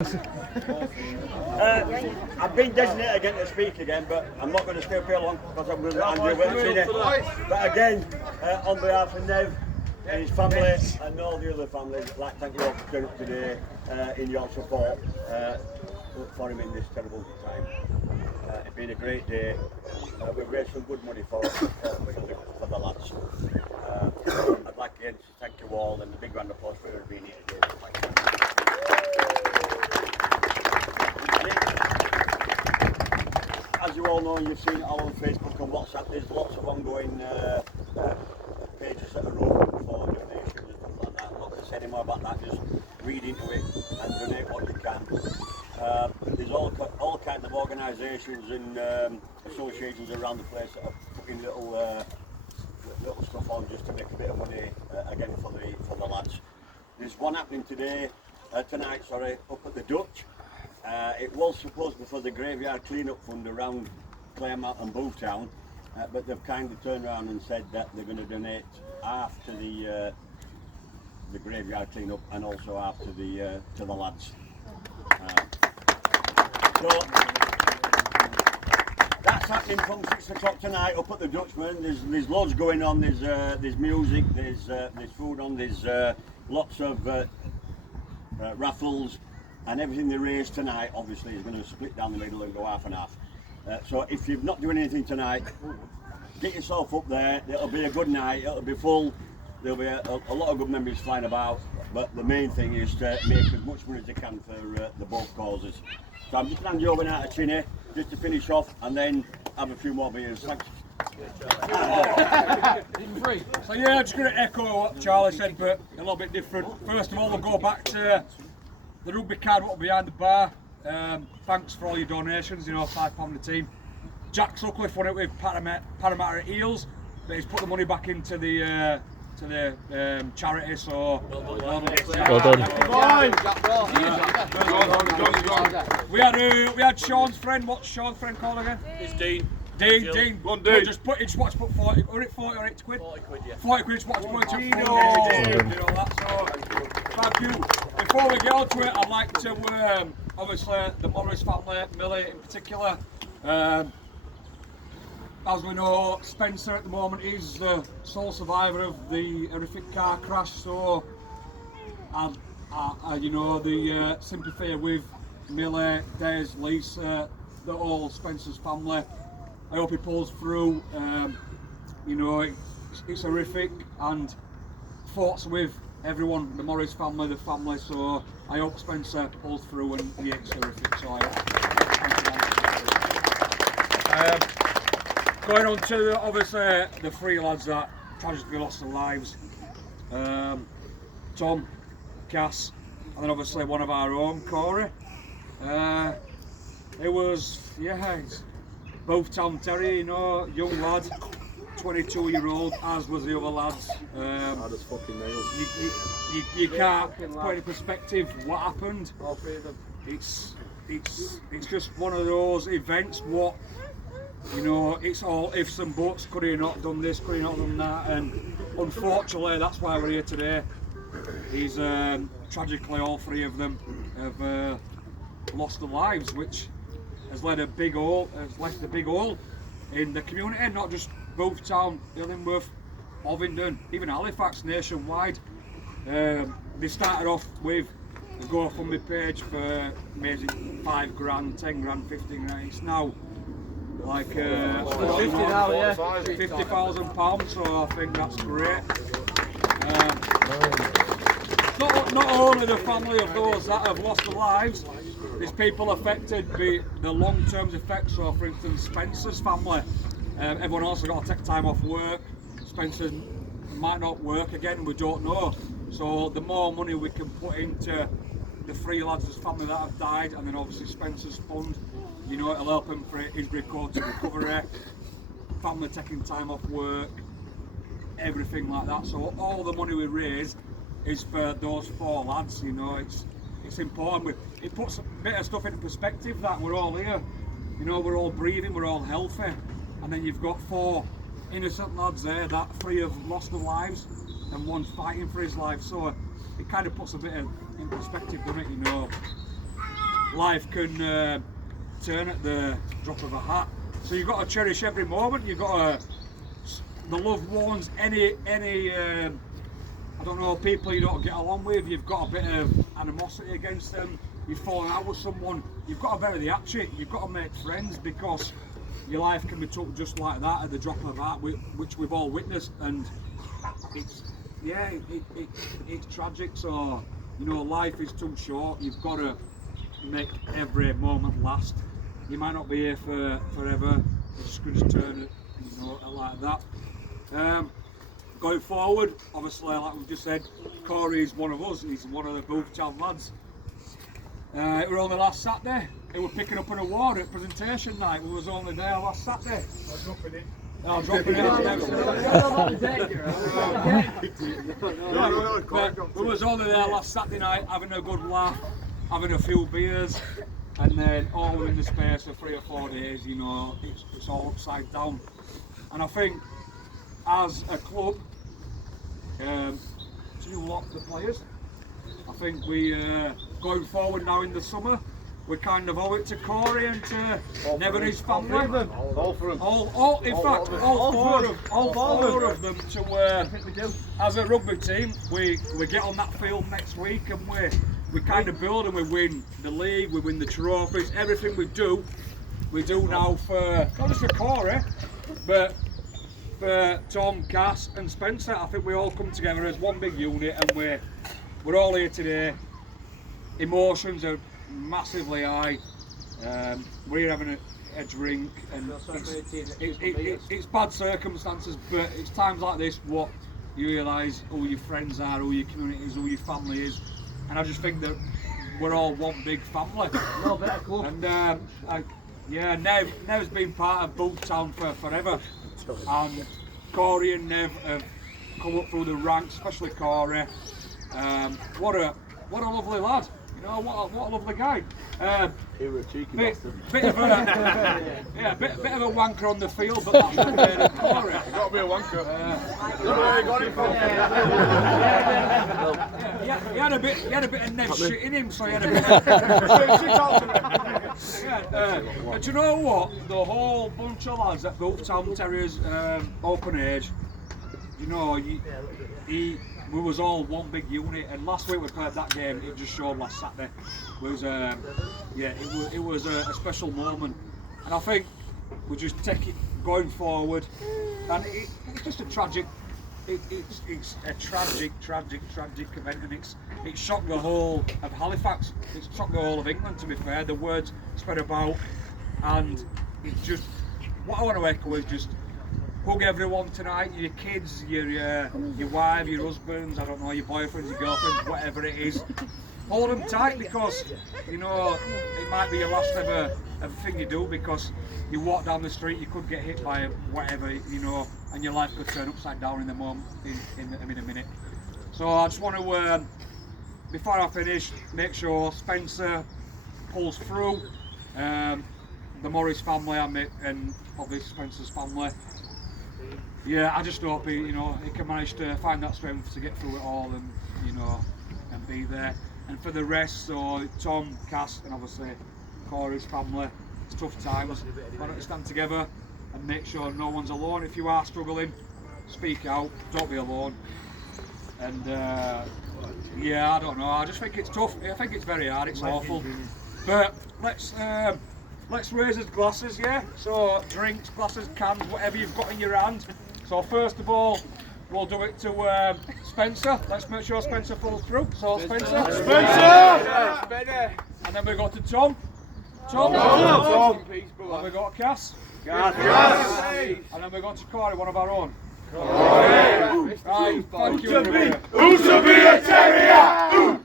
I've been designated again to speak again, but I'm not going to stay up here long because I'm going to hand you over. But again, on behalf of Nev and his family and all the other families, I'd like to thank you all for turning up today in your support for him in this terrible time. It's been a great day. We've raised some good money for the lads. I'd like again to thank you all and a big round of applause for being here today. As you all know, and you've seen it all on Facebook and WhatsApp, there's lots of ongoing pages that are open for donations and stuff like that. I'm not going to say any more about that, just read into it and donate what you can. There's all kinds of organisations and associations around the place that are putting little stuff on just to make a bit of money again for the lads. There's one happening tonight, up at the Dutch. It was supposed to be for the graveyard clean-up fund around Claremont and Boothtown, but they've kind of turned around and said that they're going to donate half to the graveyard clean-up and also half to the lads. So that's happening from 6 o'clock tonight up at the Dutchman. There's loads going on. There's music. There's food on. There's lots of raffles. And everything they raise tonight obviously is going to split down the middle and go half and half. So if you're not doing anything tonight, get yourself up there. It'll be a good night, it'll be full, there'll be a lot of good members flying about, but the main thing is to make as much money as you can for the both causes. So I'm just going to hand you over now to Chinny just to finish off and then have a few more beers. Thanks. So yeah, I'm just going to echo what Charlie said, but a little bit different. First of all, we'll go back to the rugby card what behind the bar. Thanks for all your donations, £5 the team. Jack Sutcliffe won it with Parramatta Eels, but he's put the money back into the charity, so well done. We had Sean's friend. What's Sean's friend called again? It's Dean. Dean. Dean. Just watch put 40. Or it 40 or 80 quid? 40 quid, yeah. 40 quid. Just watch put Dean. Thank you. Before we get on to it, I'd like to obviously the Morris family, Millie in particular. As we know, Spencer at the moment is the sole survivor of the horrific car crash. So, the sympathy with Millie, Des, Lisa, the whole Spencer's family. I hope he pulls through. It's horrific, and thoughts with everyone, the Morris family, the family. So I hope Spencer pulls through, and it's horrific. So I hope. Going on to obviously the three lads that tragically lost their lives. Tom, Cass, and then obviously one of our own, Corey. It was, it's Boothtown terrier, young lad, 22-year-old, as was the other lads. Hard as fucking nails. You can't put in perspective what happened. It's just one of those events. It's all ifs and buts. Could he not done this? Could he not done that? And unfortunately, that's why we're here today. He's tragically, all three of them have lost their lives, which has left a big hole in the community, not just Boothtown, Illingworth, Ovingdon, even Halifax, nationwide. They started off with a GoFundMe page for amazing £5,000, £10,000, £15,000. It's now like £50,000, so I think that's great. Not only the family of those that have lost their lives, there's people affected by the long-term effects. So, for instance, Spencer's family, everyone else has got to take time off work. Spencer might not work again, we don't know. So the more money we can put into the three lads' family that have died, and then obviously Spencer's fund, it'll help him for his recovery, family taking time off work, everything like that. So all the money we raise is for those four lads. It's important. It puts a bit of stuff into perspective that we're all here. We're all breathing, we're all healthy, and then you've got four innocent lads there that three have lost their lives and one's fighting for his life. So it kind of puts a bit in perspective, doesn't it? life can turn at the drop of a hat. So you've got to cherish every moment. You've got to, the loved ones, any I don't know, people you don't get along with, you've got a bit of animosity against them, you've fallen out with someone, you've got to bury the hatchet, you've got to make friends, because your life can be took just like that at the drop of a hat, which we've all witnessed, and it's, yeah, it's tragic. So, you know, life is too short. You've got to make every moment last. You might not be here for forever. It's just turn it, you know, like that. Going forward, obviously, like we've just said, Corey is one of us. He's one of the Boothtown lads. It was only last Saturday. He was picking up an award at presentation night. We was only there last Saturday. I was dropping it. No, dropping it. We was only there last Saturday night, having a good laugh, having a few beers, and then all within the space of 3 or 4 days, you know, it's all upside down. And I think, as a club, to lock the players, I think we, going forward now in the summer, we kind of owe it to Corey and to Nev and his family. All for them. All four of them to, as a rugby team, we get on that field next week and we kind of build and we win the league, we win the trophies, everything we do now for, not just for Corey, but for Tom, Cass and Spencer. I think we all come together as one big unit, and we're all here today. Emotions are massively high. We're here having a drink, and it's bad circumstances, but it's times like this what you realise who your friends are, who your community is, who your family is, and I just think that we're all one big family. No better club. And yeah, Nev's been part of Boothtown for forever, and Corey and Nev have come up through the ranks, especially Corey. What a lovely lad. You know, what a lovely guy. He was a cheeky bastard. Bit of a wanker on the field, but that's not fair to Corey. You got to be a wanker. He had a bit of Nev shit in him, so he had a bit of... do you know what? The whole bunch of lads at Boothtown Terriers Open Age, you know, we was all one big unit, and last week we played that game. It just showed last Saturday. It was it was a special moment, and I think we just take it going forward. And it's just a tragic. It's a tragic event, and it shocked the whole of Halifax. It's shocked the whole of England. To be fair, the words spread about, and it's just what I want to echo is just. Hug everyone tonight, your kids, your wife, your husbands, I don't know, your boyfriends, your girlfriends, whatever it is. Hold them tight, because, you know, it might be your last ever thing you do, because you walk down the street, you could get hit by whatever, you know, and your life could turn upside down in the moment, in a minute. So I just want to, before I finish, make sure Spencer pulls through, the Morris family and obviously Spencer's family. Yeah, I just hope he can manage to find that strength to get through it all, and you know, and be there. And for the rest, so Tom, Cass, and obviously Corey's family, it's tough times. Why don't you stand together and make sure no one's alone? If you are struggling, speak out. Don't be alone. And yeah, I don't know. I just think it's tough. I think it's very hard. It's awful. But let's raise his glasses, yeah? So drinks, glasses, cans, whatever you've got in your hand. So first of all, we'll do it to Spencer. Let's make sure Spencer falls through. So Spencer! Spencer! And then we go to Tom. Tom! And we got Cass. Cass! And then we got to Corey, one of our own. Corey! Right, thank you everybody. Who's to be a terrier?